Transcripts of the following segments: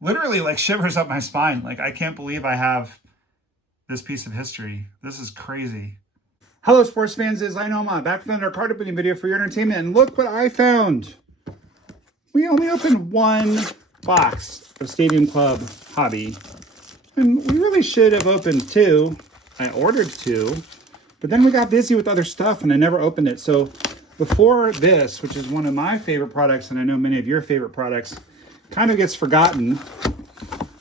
literally like shivers up my spine. Like, I can't believe I have this piece of history. This is crazy. Hello, sports fans. It's NOMAH back with another card opening video for your entertainment. And look what I found. We only opened one box of Stadium Club Hobby. And we really should have opened two. I ordered two. But then we got busy with other stuff and I never opened it. So before this, which is one of my favorite products, and I know many of your favorite products, kind of gets forgotten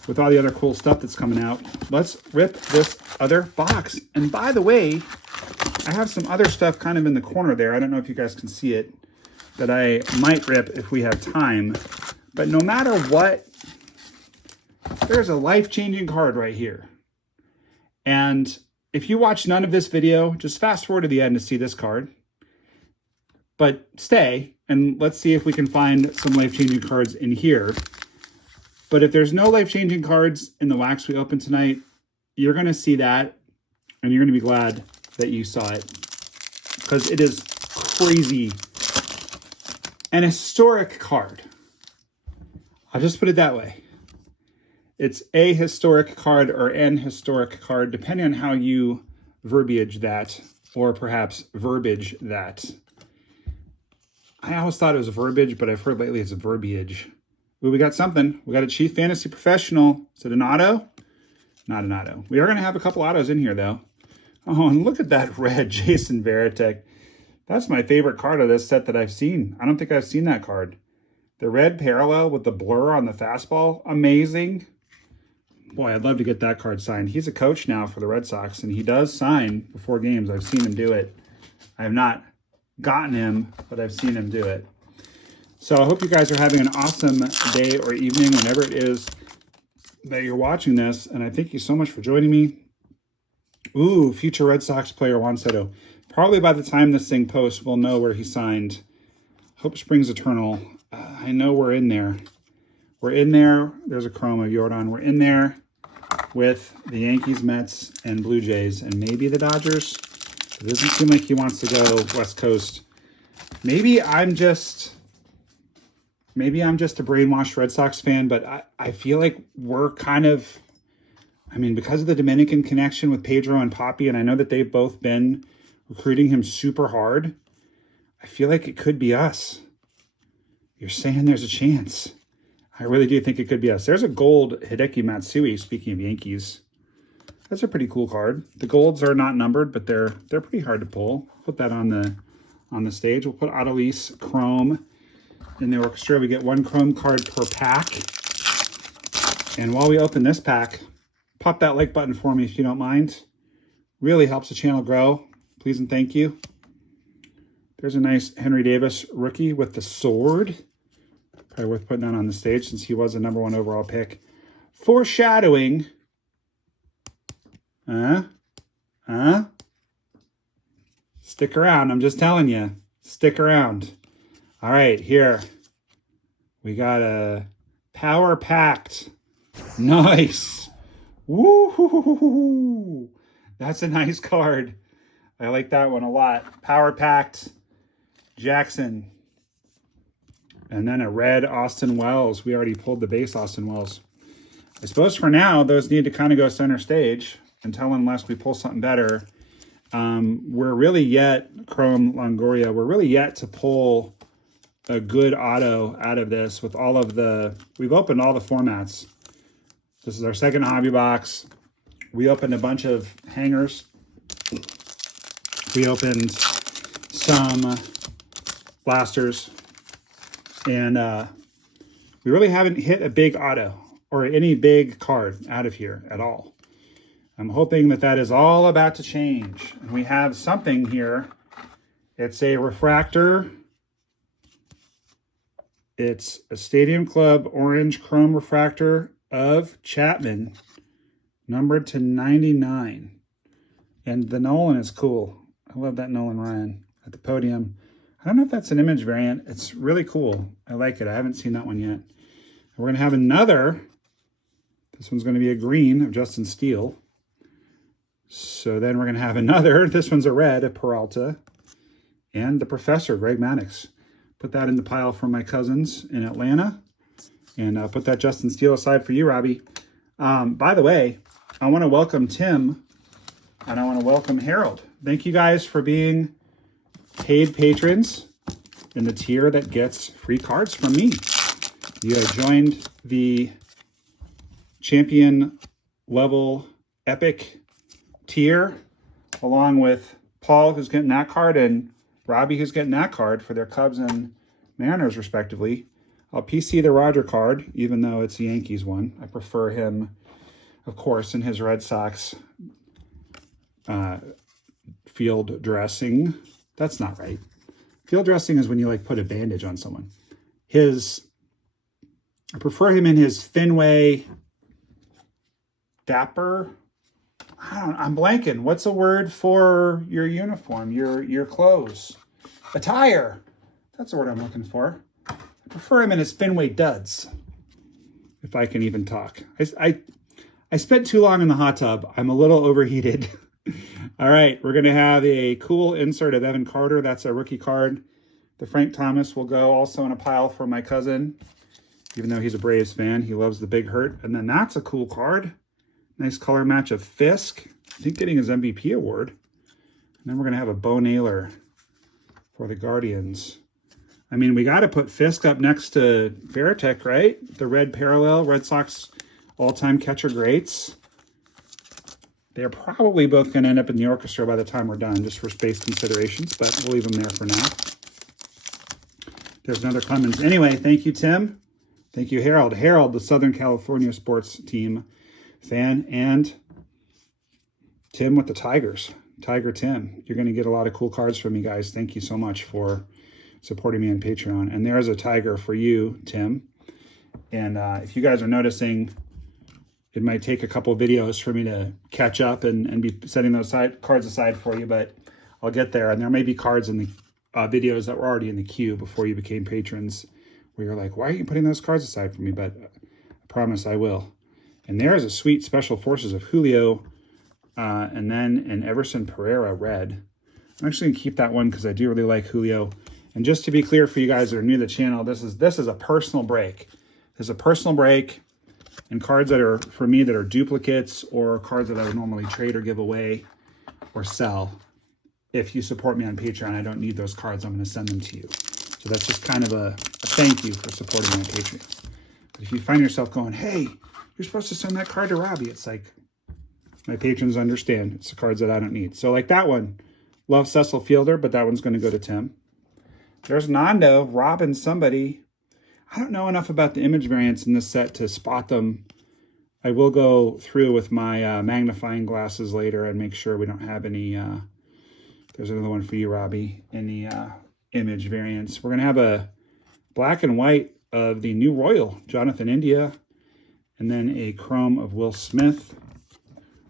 with all the other cool stuff that's coming out, let's rip this other box. And by the way, I have some other stuff kind of in the corner there. I don't know if you guys can see it, that I might rip if we have time. But no matter what, there's a life-changing card right here. And if you watch none of this video, just fast forward to the end to see this card. But stay, and let's see if we can find some life-changing cards in here. But if there's no life-changing cards in the wax we opened tonight, you're going to see that, and you're going to be glad that you saw it. Because it is crazy. An historic card. I'll just put it that way. It's a historic card or an historic card, depending on how you verbiage that, or perhaps verbiage that. I always thought it was verbiage, but I've heard lately it's verbiage. Ooh, we got something. We got a Chief Fantasy Professional. Is it an auto? Not an auto. We are going to have a couple autos in here, though. Oh, and look at that red Jason Varitek. That's my favorite card of this set that I've seen. I don't think I've seen that card. The red parallel with the blur on the fastball. Amazing. Boy, I'd love to get that card signed. He's a coach now for the Red Sox, and he does sign before games. I've seen him do it. I have not gotten him, but I've seen him do it. So I hope you guys are having an awesome day or evening, whenever it is that you're watching this. And I thank you so much for joining me. Ooh, future Red Sox player Juan Soto. Probably by the time this thing posts, we'll know where he signed. Hope Springs Eternal. I know we're in there. We're in there. There's a chrome of Jordan. We're in there with the Yankees, Mets, and Blue Jays, and maybe the Dodgers. It doesn't seem like he wants to go West Coast. Maybe I'm just a brainwashed Red Sox fan, but I feel like we're kind of, I mean, because of the Dominican connection with Pedro and Papi, and I know that they've both been recruiting him super hard, I feel like it could be us. You're saying there's a chance. I really do think it could be us. There's a gold Hideki Matsui, speaking of Yankees. That's a pretty cool card. The golds are not numbered, but they're pretty hard to pull. Put that on the stage. We'll put Adolis Chrome in the orchestra. We get one Chrome card per pack. And while we open this pack, pop that like button for me if you don't mind. Really helps the channel grow. Please and thank you. There's a nice Henry Davis rookie with the sword. Probably worth putting that on the stage since he was a #1 overall pick. Foreshadowing. Stick around. I'm just telling you. Stick around. All right, here. We got a Power Packed. Nice. Woo! That's a nice card. I like that one a lot. Power Packed Jackson. And then a red Austin Wells. We already pulled the base Austin Wells. I suppose for now, those need to kind of go center stage until unless we pull something better. We're really yet, Chrome Longoria, we're really yet to pull a good auto out of this with all of the, we've opened all the formats. This is our second hobby box. We opened a bunch of hangers. We opened some blasters. And we really haven't hit a big auto or any big card out of here at all. I'm hoping that that is all about to change. And we have something here. It's a refractor. It's a Stadium Club orange chrome refractor of Chapman, numbered to 99. And the Nolan is cool. I love that Nolan Ryan at the podium. I don't know if that's an image variant. It's really cool. I like it. I haven't seen that one yet. We're going to have another. This one's going to be a green of Justin Steele. So then we're going to have another. This one's a red of Peralta. And the Professor, Greg Maddux. Put that in the pile for my cousins in Atlanta. And put that Justin Steele aside for you, Robbie. By the way, I want to welcome Tim and I want to welcome Harold. Thank you guys for being paid patrons in the tier that gets free cards from me. You have joined the champion level epic tier along with Paul, who's getting that card, and Robbie, who's getting that card for their Cubs and Mariners, respectively. I'll PC the Roger card, even though it's a Yankees one. I prefer him, of course, in his Red Sox field dressing. That's not right. Field dressing is when you, like, put a bandage on someone. I prefer him in his Fenway dapper. I'm blanking. What's a word for your uniform, your clothes? Attire. That's the word I'm looking for. I prefer him in his Fenway duds, if I can even talk. I spent too long in the hot tub. I'm a little overheated. All right, we're going to have a cool insert of Evan Carter. That's a rookie card. The Frank Thomas will go also in a pile for my cousin. Even though he's a Braves fan, he loves the Big Hurt. And then that's a cool card. Nice color match of Fisk. I think getting his MVP award. And then we're going to have a Bo Naylor for the Guardians. I mean, we got to put Fisk up next to Veritek, right? The red parallel, Red Sox all-time catcher greats. They're probably both going to end up in the orchestra by the time we're done, just for space considerations, but we'll leave them there for now. There's another Clemens. Anyway, thank you, Tim. Thank you, Harold. Harold, the Southern California sports team fan, and Tim with the Tigers. Tiger Tim. You're going to get a lot of cool cards from me, guys. Thank you so much for supporting me on Patreon. And there's a Tiger for you, Tim. And if you guys are noticing, it might take a couple of videos for me to catch up and be setting those cards aside for you, but I'll get there. And there may be cards in the videos that were already in the queue before you became patrons where you're like, why are you putting those cards aside for me? But I promise I will. And there is a sweet Special Forces of Julio and then an Everson Pereira red. I'm actually going to keep that one because I do really like Julio. And just to be clear for you guys that are new to the channel, this is a personal break. There's a personal break. And cards that are, for me, that are duplicates or cards that I would normally trade or give away or sell. If you support me on Patreon, I don't need those cards. I'm going to send them to you. So that's just kind of a thank you for supporting me on Patreon. But if you find yourself going, hey, you're supposed to send that card to Robbie, it's like, my patrons understand. It's the cards that I don't need. So like that one, love Cecil Fielder, but that one's going to go to Tim. There's Nando, Robin, somebody. I don't know enough about the image variants in this set to spot them. I will go through with my magnifying glasses later and make sure we don't have any, there's another one for you, Robbie, any image variants. We're going to have a black and white of the New Royal, Jonathan India, and then a chrome of Will Smith.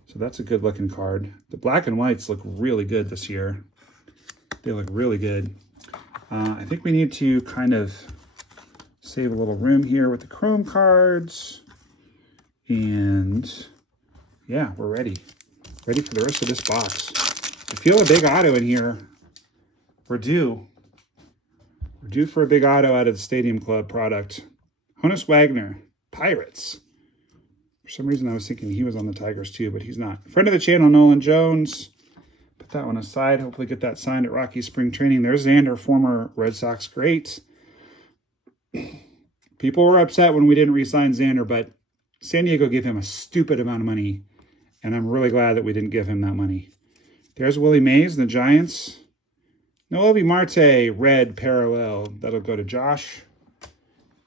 So that's a good looking card. The black and whites look really good this year. They look really good. I think we need to kind of save a little room here with the chrome cards. And yeah, we're ready. Ready for the rest of this box. I feel a big auto in here. We're due. We're due for a big auto out of the Stadium Club product. Honus Wagner, Pirates. For some reason I was thinking he was on the Tigers too, but he's not. Friend of the channel, Nolan Jones. Put that one aside. Hopefully get that signed at Rocky Spring Training. There's Xander, former Red Sox great. People were upset when we didn't re-sign Xander, but San Diego gave him a stupid amount of money, and I'm really glad that we didn't give him that money. There's Willie Mays and the Giants. Noelvi Marte, red parallel. That'll go to Josh.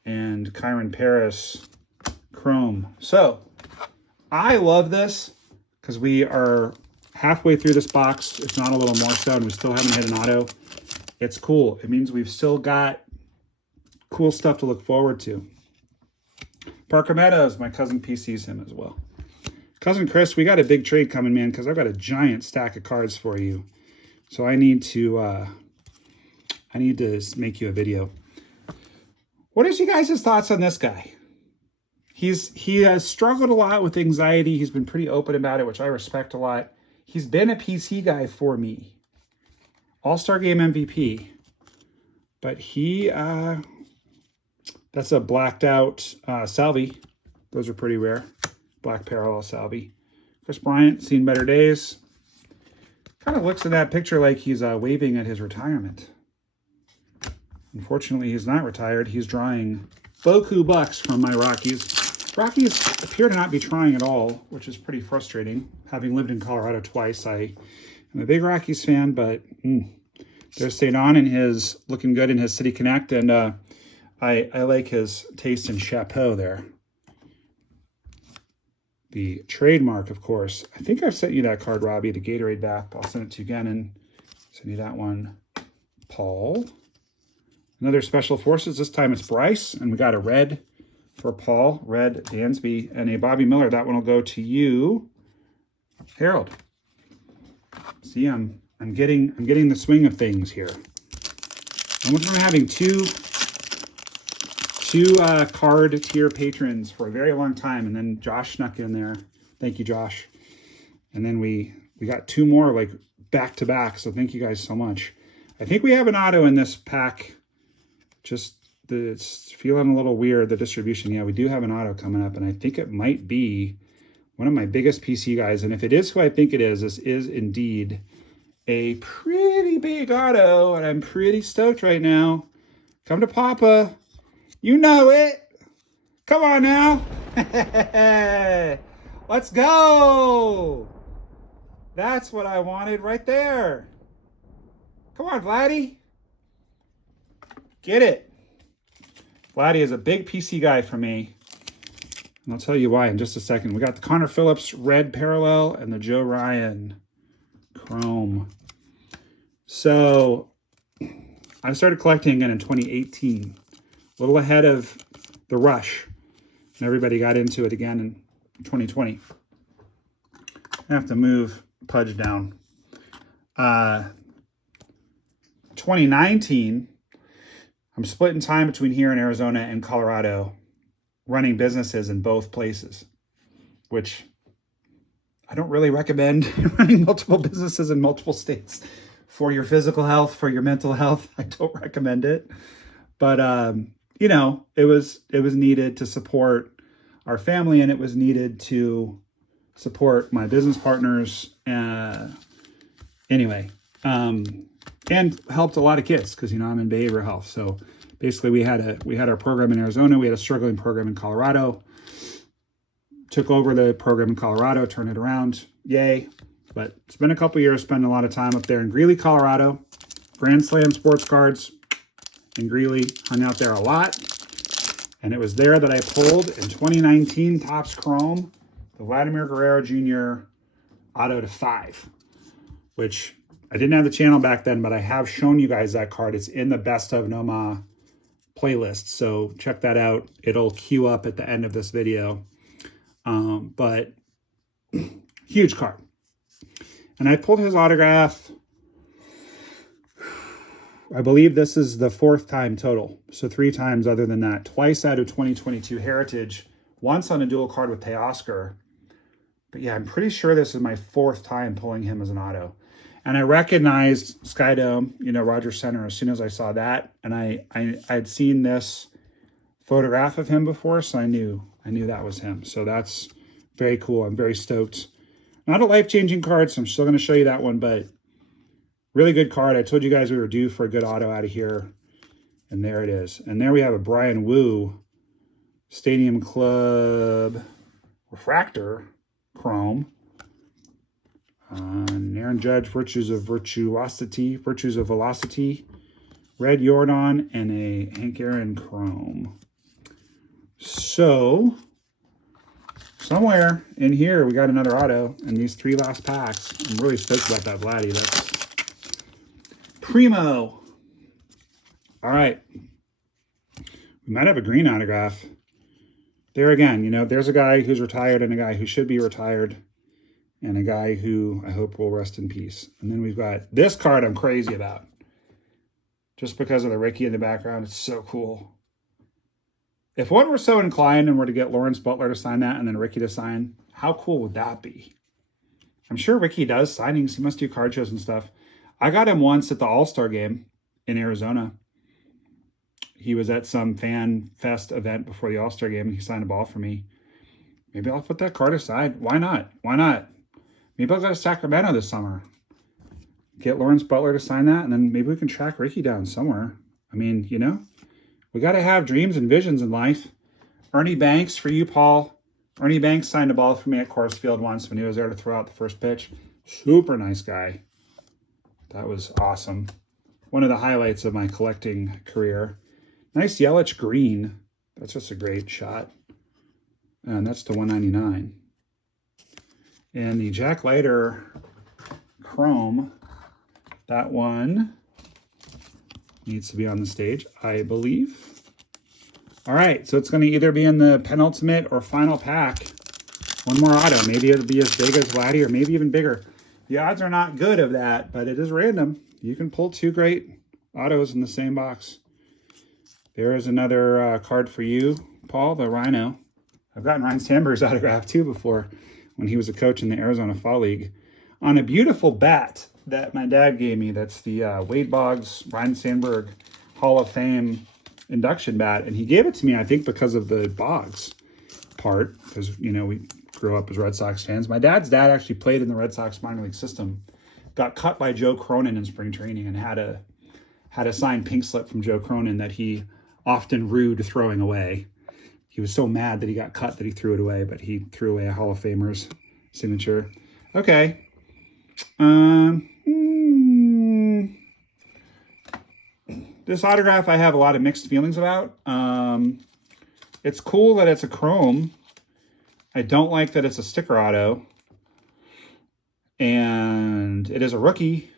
And Kyron Paris, chrome. So, I love this because we are halfway through this box, if not a little more so, and we still haven't hit an auto. It's cool. It means we've still got cool stuff to look forward to. Parker Meadows, my cousin PC's him as well. Cousin Chris, we got a big trade coming, man, because I've got a giant stack of cards for you. So I need to make you a video. What is you guys' thoughts on this guy? He has struggled a lot with anxiety. He's been pretty open about it, which I respect a lot. He's been a PC guy for me. All-Star Game MVP. But he That's a blacked out Salvi. Those are pretty rare. Black parallel Salvi. Chris Bryant, seen better days. Kind of looks in that picture like he's waving at his retirement. Unfortunately, he's not retired. He's drawing Boku bucks from my Rockies. Rockies appear to not be trying at all, which is pretty frustrating. Having lived in Colorado twice, I am a big Rockies fan, but they're staying on in his, looking good in his City Connect, and I like his taste in Chapeau there. The trademark, of course. I think I've sent you that card, Robbie, the Gatorade bath. I'll send it to you again and send you that one, Paul. Another Special Forces. This time it's Bryce, and we got a red for Paul, red Dansby, and a Bobby Miller. That one will go to you, Harold. See, I'm getting the swing of things here. I'm having two card tier patrons for a very long time, and then Josh snuck in there. Thank you, Josh. And then we got two more like back to back, so thank you guys so much. I think we have an auto in this pack. Just it's feeling a little weird, the distribution. Yeah, we do have an auto coming up, and I think it might be one of my biggest PC guys. And if it is who I think it is, this is indeed a pretty big auto, and I'm pretty stoked right now. Come to Papa. You know it. Come on now. Let's go. That's what I wanted right there. Come on, Vladdy. Get it. Vladdy is a big PC guy for me. And I'll tell you why in just a second. We got the Connor Phillips red parallel and the Joe Ryan chrome. So I started collecting again in 2018. A little ahead of the rush. And everybody got into it again in 2020. I have to move Pudge down. 2019, I'm splitting time between here in Arizona and Colorado, running businesses in both places, which I don't really recommend running multiple businesses in multiple states for your physical health, for your mental health. I don't recommend it. But, you know, it was needed to support our family, and it was needed to support my business partners. Anyway, and helped a lot of kids because, you know, I'm in behavioral health. So basically we had our program in Arizona. We had a struggling program in Colorado. Took over the program in Colorado, turned it around. Yay. But it's been a couple years, spending a lot of time up there in Greeley, Colorado. Grand Slam Sports Cards in Greeley. Hung out there a lot. And it was there that I pulled in 2019 Topps Chrome, the Vladimir Guerrero Jr. Auto to 5, which I didn't have the channel back then, but I have shown you guys that card. It's in the Best of NOMAH playlist, so check that out. It'll queue up at the end of this video. But huge card. And I pulled his autograph. I believe this is the 4th time total. So 3 times other than that. Twice out of 2022 Heritage. Once on a dual card with Teoscar. But yeah, I'm pretty sure this is my 4th time pulling him as an auto. And I recognized Skydome, you know, Roger Center, as soon as I saw that. And I'd seen this photograph of him before, so I knew that was him. So that's very cool. I'm very stoked. Not a life-changing card, so I'm still going to show you that one, but really good card. I told you guys we were due for a good auto out of here. And there it is. And there we have a Brian Wu Stadium Club Refractor Chrome. Aaron Judge, Virtues of Velocity, Red Jordan, and a Hank Aaron Chrome. So, somewhere in here, we got another auto in these 3 last packs. I'm really stoked about that Vladdy. That's primo. All right. We might have a green autograph. There again, you know, there's a guy who's retired and a guy who should be retired. And a guy who I hope will rest in peace. And then we've got this card I'm crazy about. Just because of the Ricky in the background. It's so cool. If one were so inclined and were to get Lawrence Butler to sign that and then Ricky to sign, how cool would that be? I'm sure Ricky does signings. He must do card shows and stuff. I got him once at the All-Star game in Arizona. he was at some fan fest event before the All-Star game and he signed a ball for me. Maybe I'll put that card aside. Why not? Why not? Maybe I'll go to Sacramento this summer. Get Lawrence Butler to sign that, and then maybe we can track Ricky down somewhere. I mean, you know, we got to have dreams and visions in life. Ernie Banks, for you, Paul. Ernie Banks signed a ball for me at Coors Field once when he was there to throw out the first pitch. Super nice guy. That was awesome. One of the highlights of my collecting career. Nice Yelich green. That's just a great shot. And that's the 199. And the Jack Leiter chrome, that one needs to be on the stage, I believe. All right, so it's going to either be in the penultimate or final pack. One more auto. Maybe it'll be as big as Vladdy or maybe even bigger. The odds are not good of that, but it is random. You can pull two great autos in the same box. There is another card for you, Paul, the Rhino. I've gotten Ryan Sandberg's autograph too before when he was a coach in the Arizona Fall League. On a beautiful bat that my dad gave me, that's the Wade Boggs, Ryan Sandberg Hall of Fame induction bat. And he gave it to me, I think, because of the Boggs part, because, you know, we grew up as Red Sox fans. My dad's dad actually played in the Red Sox minor league system, got cut by Joe Cronin in spring training, and had a signed pink slip from Joe Cronin that he often rued throwing away. He was so mad that he got cut that he threw it away, but he threw away a Hall of Famer's signature. Okay. This autograph I have a lot of mixed feelings about. It's cool that it's a chrome. I don't like that it's a sticker auto. And it is a rookie,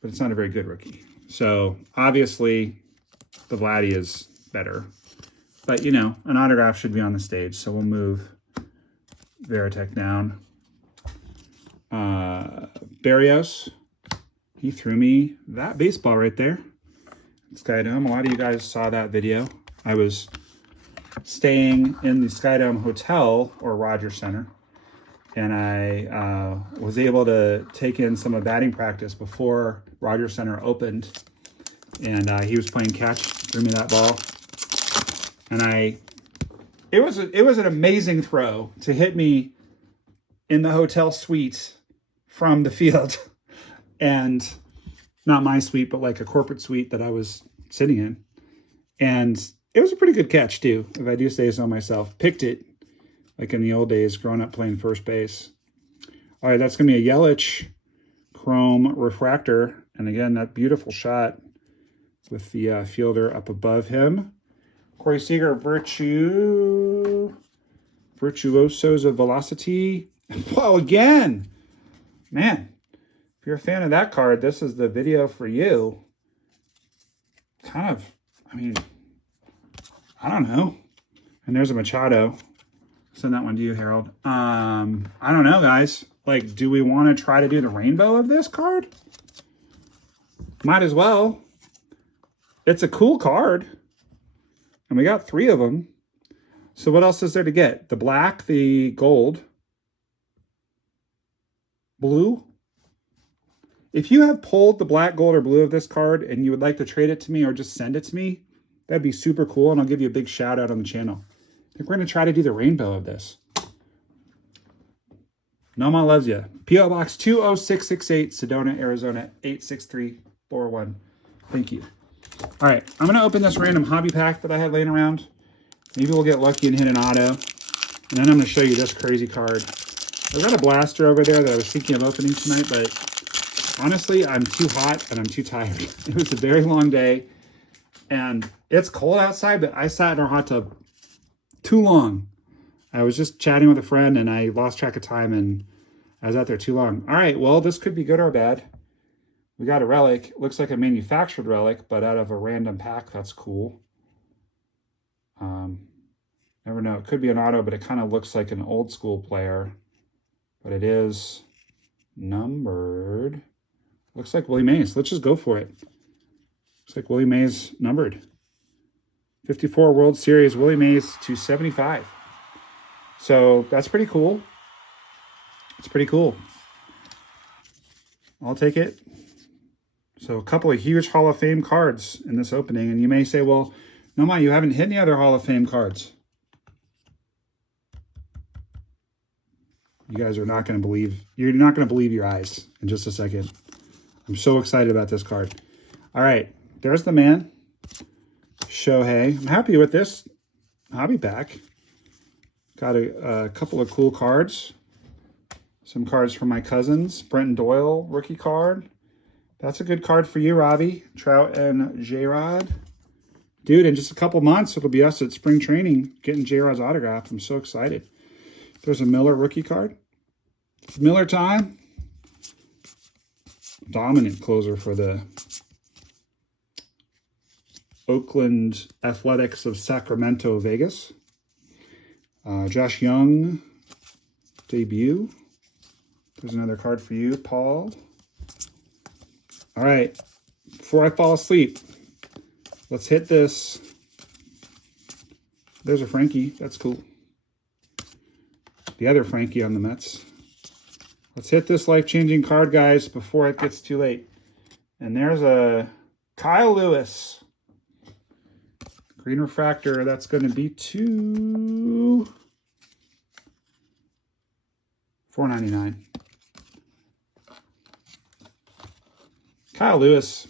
but it's not a very good rookie. So obviously the Vladdy is better. But, you know, an autograph should be on the stage. So we'll move Veritek down. Barrios, he threw me that baseball right there. Skydome. A lot of you guys saw that video. I was staying in the Skydome Hotel or Rogers Center, and I was able to take in some of batting practice before Rogers Center opened, and he was playing catch, threw me that ball, and it was an amazing throw to hit me in the hotel suite from the field, and not my suite, but like a corporate suite that I was sitting in. And it was a pretty good catch too, if I do say so myself. Picked it like in the old days, growing up playing first base. All right, that's going to be a Yelich chrome refractor. And again, that beautiful shot with the fielder up above him. Corey Seager, Virtuosos of Velocity. Whoa, again. Man, if you're a fan of that card, this is the video for you. Kind of, I mean, I don't know. And there's a Machado. Send that one to you, Harold. I don't know, guys. Like, do we want to try to do the rainbow of this card? Might as well. It's a cool card. And we got 3 of them. So what else is there to get? The black, the gold, blue. If you have pulled the black, gold, or blue of this card and you would like to trade it to me or just send it to me, that'd be super cool, and I'll give you a big shout out on the channel. I think we're going to try to do the rainbow of this. Noma loves you. P.O. Box 20668, Sedona, Arizona, 86341. Thank you. All right, I'm going to open this random hobby pack that I had laying around. Maybe we'll get lucky and hit an auto. And then I'm going to show you this crazy card. I've got a blaster over there that I was thinking of opening tonight, but honestly, I'm too hot and I'm too tired. It was a very long day, and it's cold outside, but I sat in our hot tub too long. I was just chatting with a friend, and I lost track of time, and I was out there too long. All right, well, this could be good or bad. We got a relic. It looks like a manufactured relic, but out of a random pack. That's cool. Never know. It could be an auto, but it kind of looks like an old school player. But it is numbered. Looks like Willie Mays. Let's just go for it. Looks like Willie Mays numbered. 54 World Series, Willie Mays to 75. So that's pretty cool. It's pretty cool. I'll take it. So a couple of huge Hall of Fame cards in this opening. And you may say, well, NOMAH, you haven't hit any other Hall of Fame cards. You guys are not going to believe, you're not going to believe your eyes in just a second. I'm so excited about this card. All right, there's the man, Shohei. I'm happy with this hobby pack. Got a couple of cool cards. Some cards from my cousins. Brenton Doyle, rookie card. That's a good card for you, Robbie. Trout and J-Rod. Dude, in just a couple months, it'll be us at spring training getting J-Rod's autograph. I'm so excited. There's a Miller rookie card. It's Miller time. Dominant closer for the Oakland Athletics of Sacramento, Vegas. Josh Young, debut. There's another card for you, Paul. All right, before I fall asleep, let's hit this. There's a Frankie. That's cool. The other Frankie on the Mets. Let's hit this life-changing card, guys, before it gets too late. And there's a Kyle Lewis. Green refractor. That's going to be $4.99. Kyle Lewis.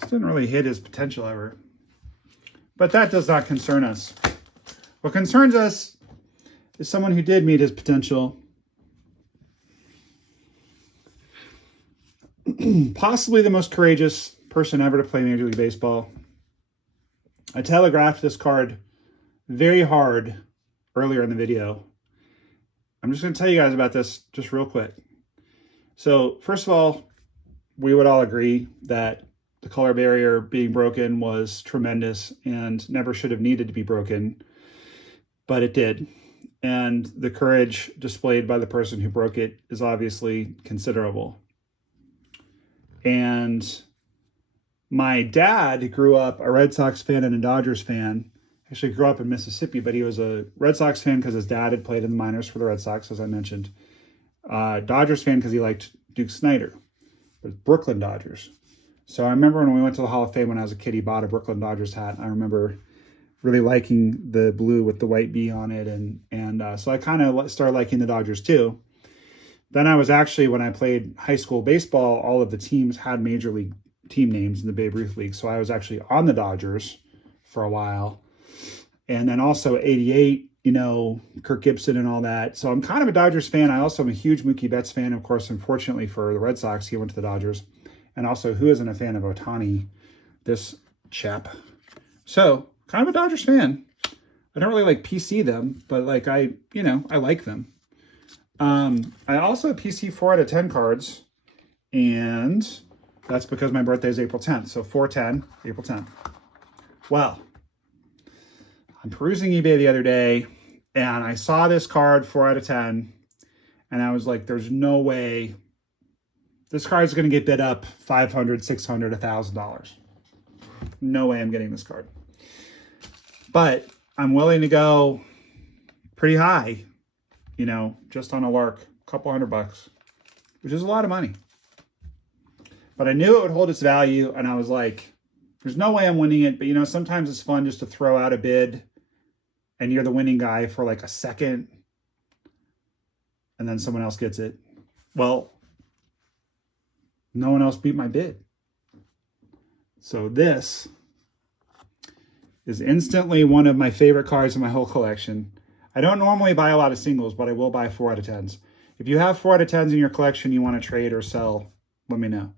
This didn't really hit his potential ever. But that does not concern us. What concerns us is someone who did meet his potential. Possibly the most courageous person ever to play Major League Baseball. I telegraphed this card very hard earlier in the video. I'm just going to tell you guys about this just real quick. So, first of all, we would all agree that the color barrier being broken was tremendous and never should have needed to be broken, but it did. And the courage displayed by the person who broke it is obviously considerable. And my dad grew up a Red Sox fan and a Dodgers fan. Actually grew up in Mississippi, but he was a Red Sox fan because his dad had played in the minors for the Red Sox, as I mentioned. Dodgers fan because he liked Duke Snider. But Brooklyn Dodgers. So I remember when we went to the Hall of Fame when I was a kid, he bought a Brooklyn Dodgers hat. I remember really liking the blue with the white B on it. And so I kind of started liking the Dodgers too. Then I was actually, when I played high school baseball, all of the teams had major league team names in the Babe Ruth League. So I was actually on the Dodgers for a while. And then also 88, you know, Kirk Gibson and all that. So I'm kind of a Dodgers fan. I also am a huge Mookie Betts fan. Of course, unfortunately for the Red Sox, he went to the Dodgers. And also, who isn't a fan of Ohtani? This chap. So, kind of a Dodgers fan. I don't really like PC them, but like I like them. I also PC 4 out of 10 cards. And that's because my birthday is April 10th. So 4/10, April 10th. Well, I'm perusing eBay the other day, and I saw this card, 4 out of 10, and I was like, there's no way this card's going to get bid up $500, $600, $1,000. No way I'm getting this card. But I'm willing to go pretty high, you know, just on a lark, a couple $100, which is a lot of money. But I knew it would hold its value, and I was like, there's no way I'm winning it, but you know, sometimes it's fun just to throw out a bid and you're the winning guy for like a second and then someone else gets it. Well, no one else beat my bid. So this is instantly one of my favorite cards in my whole collection. I don't normally buy a lot of singles, but I will buy 4 out of 10s. If you have 4 out of 10s in your collection you want to trade or sell, let me know.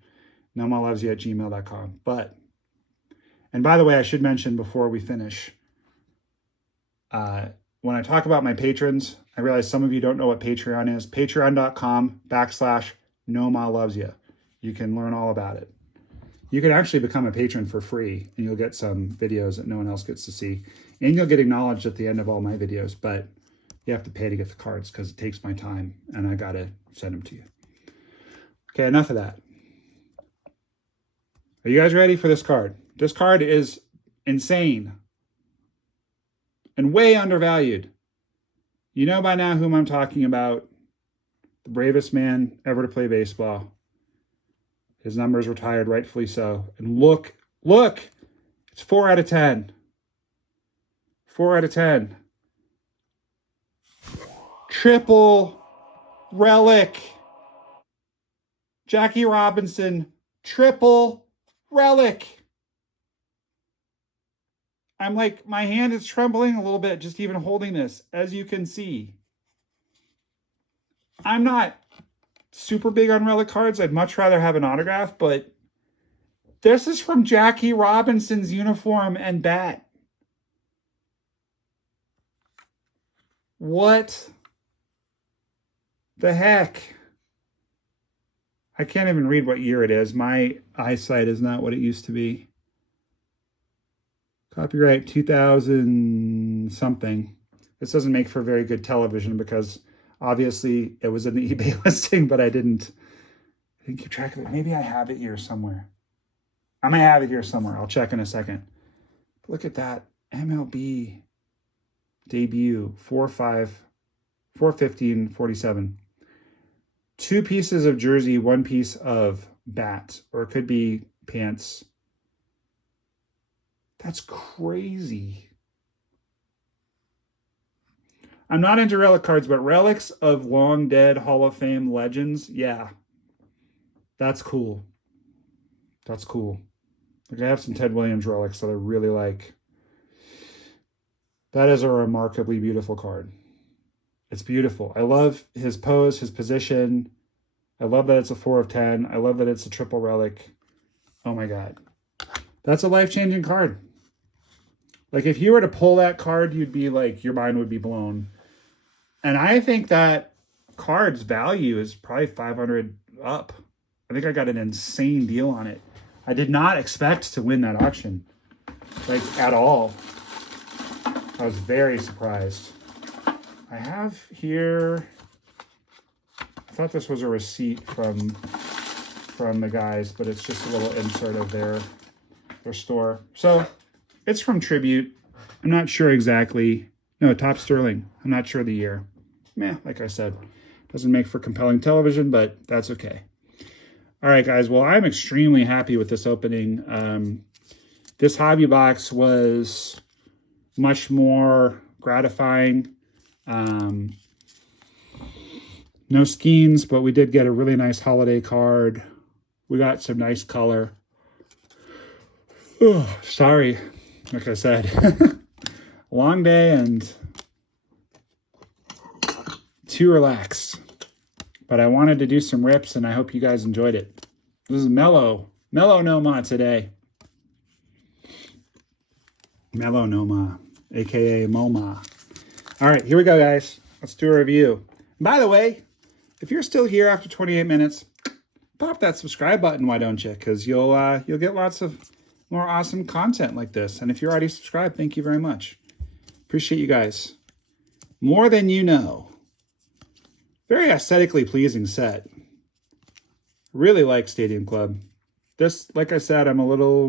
nomahlovesyu@gmail.com. And by the way, I should mention before we finish, when I talk about my patrons, I realize some of you don't know what Patreon is. Patreon.com/NOMAHLovesYou. You can learn all about it. You can actually become a patron for free, and you'll get some videos that no one else gets to see. And you'll get acknowledged at the end of all my videos, but you have to pay to get the cards because it takes my time, and I got to send them to you. Okay, enough of that. Are you guys ready for this card? This card is insane and way undervalued. You know by now whom I'm talking about. The bravest man ever to play baseball. His number is retired, rightfully so. And look, it's 4 out of 10. 4 out of 10. Triple Relic. Jackie Robinson. Triple Relic. I'm like, my hand is trembling a little bit just even holding this, as you can see. I'm not super big on relic cards. I'd much rather have an autograph, but this is from Jackie Robinson's uniform and bat. What the heck? I can't even read what year it is. My eyesight is not what it used to be. Copyright 2000 something. This doesn't make for very good television because obviously it was in the eBay listing, but I didn't keep track of it. Maybe I have it here somewhere. I may have it here somewhere. I'll check in a second. Look at that. MLB debut 4/5/4/15/47. 2 pieces of jersey, 1 piece of bat, or it could be pants. That's crazy. I'm not into relic cards, but relics of long dead Hall of Fame legends, yeah. That's cool. That's cool. Like, I have some Ted Williams relics that I really like. That is a remarkably beautiful card. It's beautiful. I love his pose, his position. I love that it's a 4 of 10. I love that it's a triple relic. Oh my God. That's a life-changing card. Like, if you were to pull that card, you'd be like, your mind would be blown. And I think that card's value is probably 500 up. I think I got an insane deal on it. I did not expect to win that auction, like, at all. I was very surprised. I have here, I thought this was a receipt from the guys, but it's just a little insert of their store. So it's from Tribute. I'm not sure exactly. No, Top Sterling. I'm not sure the year. Meh, like I said, doesn't make for compelling television, but that's okay. All right, guys. Well, I'm extremely happy with this opening. This hobby box was much more gratifying. No skeins, but we did get a really nice holiday card. We got some nice color. Oh, sorry. Like I said, long day and too relaxed. But I wanted to do some rips, and I hope you guys enjoyed it. This is Mellow NOMAH today. Mellow NOMAH, a.k.a. MoMA. All right, here we go, guys. Let's do a review. By the way, if you're still here after 28 minutes, pop that subscribe button, why don't you? Because you'll get lots of more awesome content like this. And if you're already subscribed, thank you very much. Appreciate you guys. More than you know. Very aesthetically pleasing set. Really like Stadium Club. This, like I said, I'm a little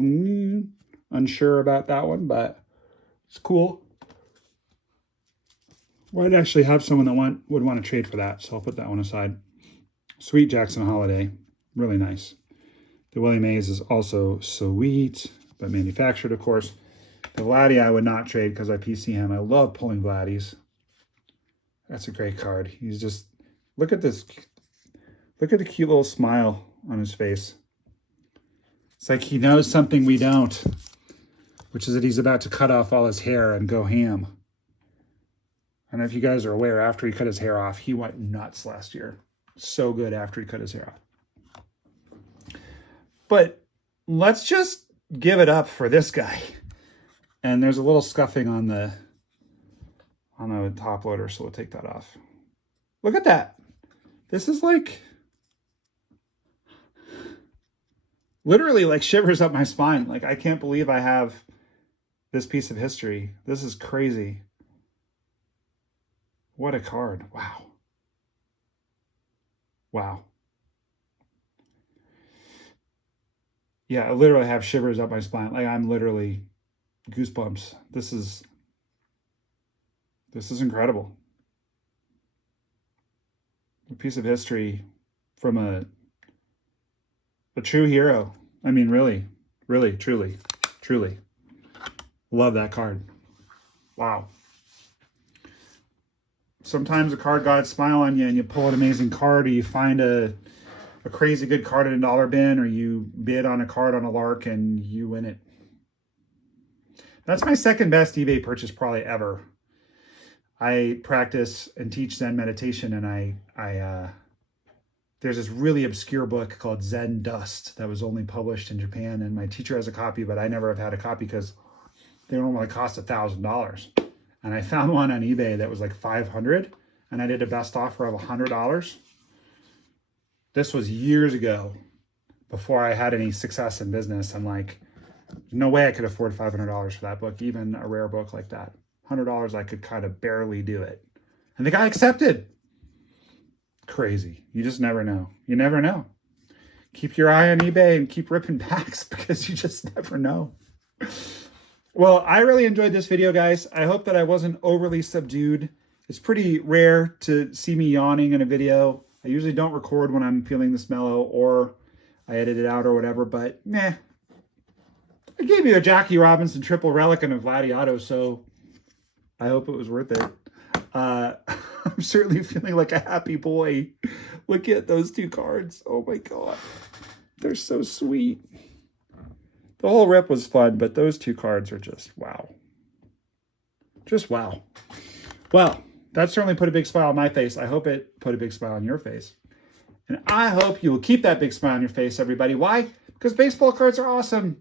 unsure about that one, but it's cool. I'd actually have someone that would want to trade for that, so I'll put that one aside. Sweet Jackson Holiday. Really nice. The Willie Mays is also sweet, but manufactured, of course. The Vladdy I would not trade because I PC him. I love pulling Vladdies. That's a great card. He's just, look at this. Look at the cute little smile on his face. It's like he knows something we don't, which is that he's about to cut off all his hair and go ham. I don't know if you guys are aware, after he cut his hair off, he went nuts last year. So good after he cut his hair off. But let's just give it up for this guy. And there's a little scuffing on the top loader, so we'll take that off. Look at that. This is like literally like shivers up my spine. Like, I can't believe I have this piece of history. This is crazy. What a card. Wow. Wow. Yeah, I literally have shivers up my spine. Like, I'm literally goosebumps. This is incredible. A piece of history from a true hero. I mean, really, truly. Love that card. Wow. Sometimes a card gods smile on you and you pull an amazing card, or you find a crazy good card in a dollar bin, or you bid on a card on a lark and you win it. That's my second best eBay purchase probably ever. I practice and teach Zen meditation, and there's this really obscure book called Zen Dust that was only published in Japan, and my teacher has a copy, but I never have had a copy because they normally cost $1,000. And I found one on eBay that was like $500, and I did a best offer of $100. This was years ago, before I had any success in business, and like, no way I could afford $500 for that book, even a rare book like that. $100, I could kind of barely do it. And the guy accepted. Crazy. You just never know. You never know. Keep your eye on eBay and keep ripping packs, because you just never know. Well, I really enjoyed this video, guys. I hope that I wasn't overly subdued. It's pretty rare to see me yawning in a video. I usually don't record when I'm feeling this mellow, or I edit it out or whatever, but meh. I gave you a Jackie Robinson triple relic and a Vladimir, so I hope it was worth it. I'm certainly feeling like a happy boy. Look at those two cards. Oh my God. They're so sweet. The whole rip was fun, but those two cards are just wow. Just wow. Well, that certainly put a big smile on my face. I hope it put a big smile on your face. And I hope you will keep that big smile on your face, everybody. Why? Because baseball cards are awesome.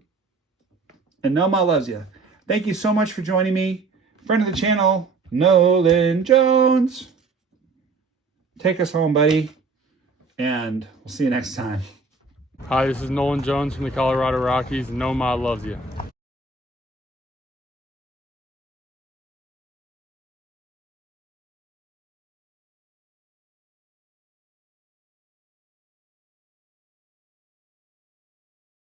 And NOMAH loves you. Thank you so much for joining me. Friend of the channel, Nolan Jones. Take us home, buddy. And we'll see you next time. Hi, this is Nolan Jones from the Colorado Rockies, and NOMAH loves you.